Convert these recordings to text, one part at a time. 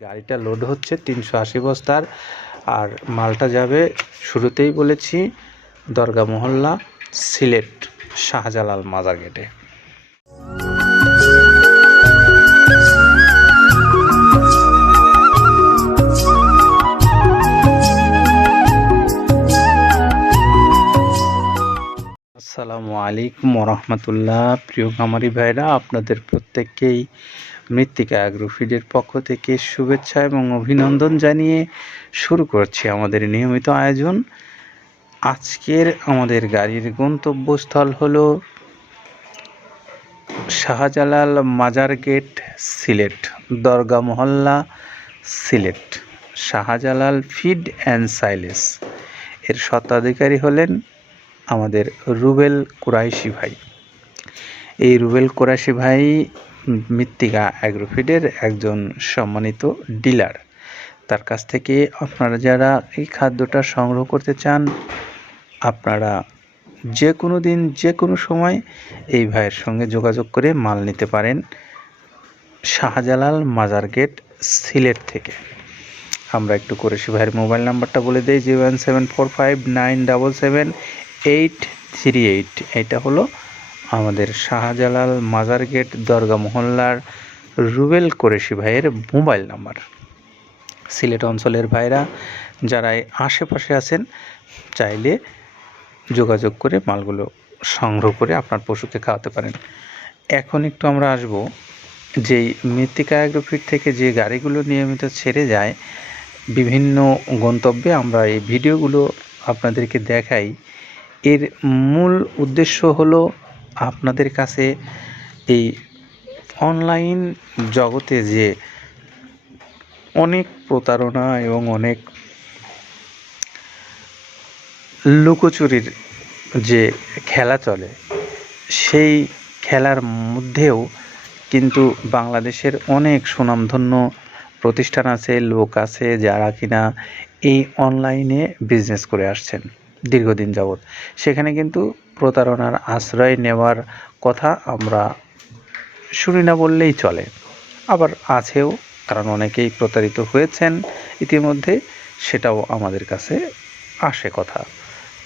গাড়িটা লোড হচ্ছে তিনশো আশি বস্তার, আর মালটা যাবে শুরুতেই বলেছি দরগা মহল্লা সিলেট শাহজালাল মাজার গেটে আসসালামু আলাইকুম রহমতুল্লাহ। প্রিয় খামারি ভাইরা, আপনাদের প্রত্যেককেই মৃত্তিকা অ্যাগ্রোফিডের পক্ষ থেকে শুভেচ্ছা এবং অভিনন্দন জানিয়ে শুরু করছি আমাদের নিয়মিত আয়োজন। আজকের আমাদের গাড়ির গন্তব্যস্থল হলো শাহজালাল মাজার gate, Sylhet, Dargah Mohalla, Sylhet. Shahjalal feed and silage. এর স্বত্বাধিকারী হলেন আমাদের রুবেল কুরাইশি ভাই। এই রুবেল কুরাইশি ভাই মৃত্তিকা অ্যাগ্রোফিডের একজন সম্মানিত ডিলার তার কাছ থেকে আপনারা যারা এই খাদ্যটা সংগ্রহ করতে চান, আপনারা যে কোনো দিন যে কোনো সময় এই ভাইয়ের সঙ্গে যোগাযোগ করে মাল নিতে পারেন শাহজালাল মাজার গেট, সিলেট থেকে। আমরা একটু কুরেশি ভাইয়ের মোবাইল নাম্বারটা বলে দিই zero one seven four five nine double seven eight three eight এটা হলো আমাদের শাহজালাল মাজার গেট, দরগা মহল্লার রুবেল কোরেশি ভাইয়ের মোবাইল নাম্বার। সিলেট অঞ্চলের ভাইরা যারা আশেপাশে আছেন, চাইলে যোগাযোগ করে মালগুলো সংগ্রহ করে আপনার পশুকে খাওয়াতে পারেন। এখন একটু আমরা আসব যেই মৃত্তিকা অ্যাগ্রোফিট থেকে যে গাড়িগুলো নিয়মিত ছেড়ে যায়, বিভিন্ন গন্তব্যে আমরা এই ভিডিওগুলো আপনাদেরকে দেখাই। এর মূল উদ্দেশ্য হলো আপনাদের কাছে এই অনলাইন জগতে যে অনেক প্রতারণা এবং অনেক লুকোচুরির যে খেলা চলে, সেই খেলার মধ্যেও কিন্তু বাংলাদেশের অনেক সুনামধন্য প্রতিষ্ঠান আছে, লোক আছে যারা কিনা এই অনলাইনে বিজনেস করে আসছেন। দীর্ঘদিন যাবৎ। সেখানে কিন্তু প্রতারণার আশ্রয় নেওয়ার কথা আমরা শুনি না বললেই চলে। আবার আছেও, কারণ অনেকেই প্রতারিত হয়েছেন। ইতিমধ্যে সেটাও আমাদের কাছে আসে কথা।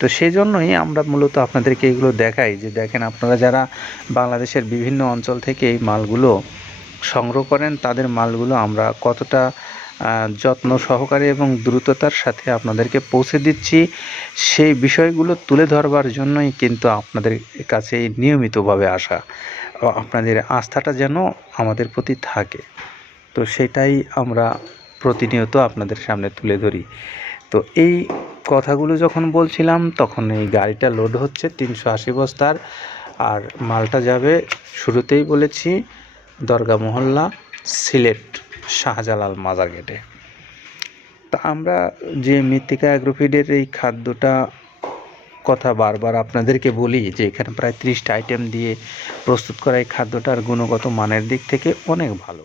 তো সেই জন্যই আমরা মূলত আপনাদেরকে এগুলো দেখাই যে, দেখেন আপনারা যারা বাংলাদেশের বিভিন্ন অঞ্চল থেকে এই মালগুলো সংগ্রহ করেন, তাদের মালগুলো আমরা কতটা যত্ন সহকারে এবং দ্রুততার সাথে আপনাদেরকে পৌঁছে দিচ্ছি। সেই বিষয়গুলো তুলে ধরবার জন্যই কিন্তু আপনাদের কাছে নিয়মিতভাবে আসা। আপনাদের আস্থাটা যেন আমাদের প্রতি থাকে। তো সেটাই আমরা প্রতিনিয়ত আপনাদের সামনে তুলে ধরি। তো এই কথাগুলো যখন বলছিলাম, তখন এই গাড়িটা লোড হচ্ছে তিনশো আশি বস্তার। আর মালটা যাবে, শুরুতেই বলেছি, দরগা মহল্লা, সিলেট। শাহজালাল মাজার গেটে। তা আমরা যে মৃত্তিকা অ্যাগ্রোফিডের এই খাদ্যটা কথা বারবার আপনাদেরকে বলি যে এখানে প্রায় ত্রিশটা আইটেম দিয়ে প্রস্তুত করা এই খাদ্যটার গুণগত মানের দিক থেকে অনেক ভালো।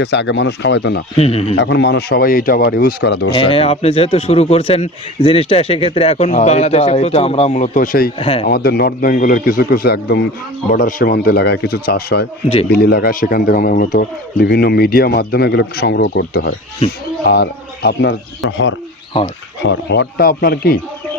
গেছে আগে মানুষ খাওয়াইতো না। এখন মানুষ সবাই এইটা আবার ইউজ করা দরকার হ্যাঁ আপনি যেহেতু শুরু করছেন জিনিসটা সেক্ষেত্রে এখন বাংলাদেশে এটা আমরা মূলত সেই হ্যাঁ। আমাদের নর্থ বেঙ্গলের কিছু কিছু একদম বর্ডার সীমান্ত এলাকায় কিছু চাষ হয়। বিল এলাকায় সেখান থেকে আমরা মূলত বিভিন্ন মিডিয়া মাধ্যমে এগুলো সংগ্রহ করতে হয় আর আপনার হর হ্যাঁ হর হরটা আপনার কি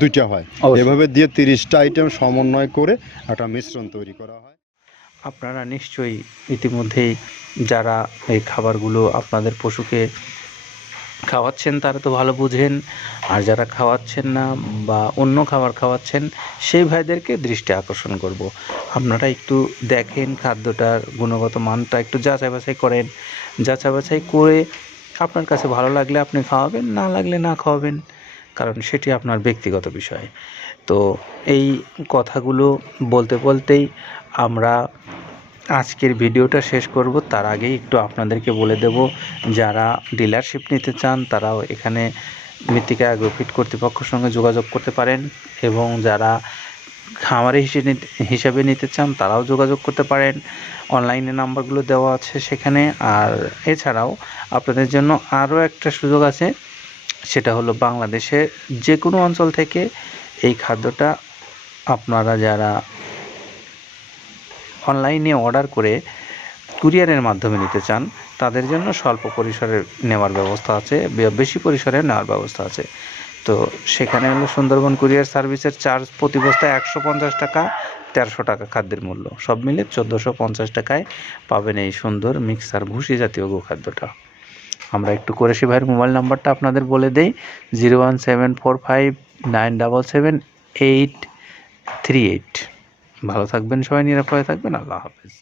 দুইটা হয়। এভাবে দিয়ে তিরিশটা আইটেম সমন্বয় করে একটা মিশ্রণ তৈরি করা হয়। আপনারা নিশ্চয়ই ইতিমধ্যেই যারা এই খাবারগুলো আপনাদের পশুকে খাওয়াচ্ছেন তারা তো ভালো বুঝেন। আর যারা খাওয়াচ্ছেন না বা অন্য খাবার খাওয়াচ্ছেন সেই ভাইদেরকে দৃষ্টি আকর্ষণ করব। আপনারা একটু দেখেন খাদ্যটার গুণগত মানটা একটু যাচাই বাছাই করেন। যাচাই বাছাই করে আপনার কাছে ভালো লাগলে আপনি খাওয়াবেন না লাগলে না খাওয়াবেন। কারণ সেটি আপনার ব্যক্তিগত বিষয়। তো এই কথাগুলো বলতে বলতেই আমরা আজকের ভিডিওটা শেষ করব। তার আগেই একটু আপনাদেরকে বলে দেব, যারা ডিলারশিপ নিতে চান তারাও এখানে মৃত্তিকা অ্যাগ্রোফিট কর্তৃপক্ষের সঙ্গে যোগাযোগ করতে পারেন এবং যারা খামারি হিসেবে হিসাবে নিতে চান তারাও যোগাযোগ করতে পারেন। অনলাইনে নাম্বারগুলো দেওয়া আছে সেখানে। আর এছাড়াও আপনাদের জন্য আরও একটা সুযোগ আছে। সেটা হলো বাংলাদেশের যে কোনো অঞ্চল থেকে এই খাদ্যটা আপনারা যারা অনলাইনে অর্ডার করে কুরিয়ারের মাধ্যমে নিতে চান, তাদের জন্য স্বল্প পরিসরে নেওয়ার ব্যবস্থা আছে বেশি পরিসরে নেওয়ার ব্যবস্থা আছে। তো সেখানে হলো সুন্দরবন কুরিয়ার সার্ভিসের চার্জ প্রতি বস্তায় একশো পঞ্চাশ টাকা, তেরোশো টাকা খাদ্যের মূল্য। সব মিলে চোদ্দোশো পঞ্চাশ টাকায় পাবেন এই সুন্দর মিক্সার ভুসি জাতীয় গোখাদ্যটা। আমরা একটু করেছি ভাইয়ের মোবাইল নাম্বারটা আপনাদের বলে দেই zero one seven four five nine double seven eight three eight ভালো থাকবেন সবাই, নিরাপদে থাকবেন, আল্লাহ হাফেজ।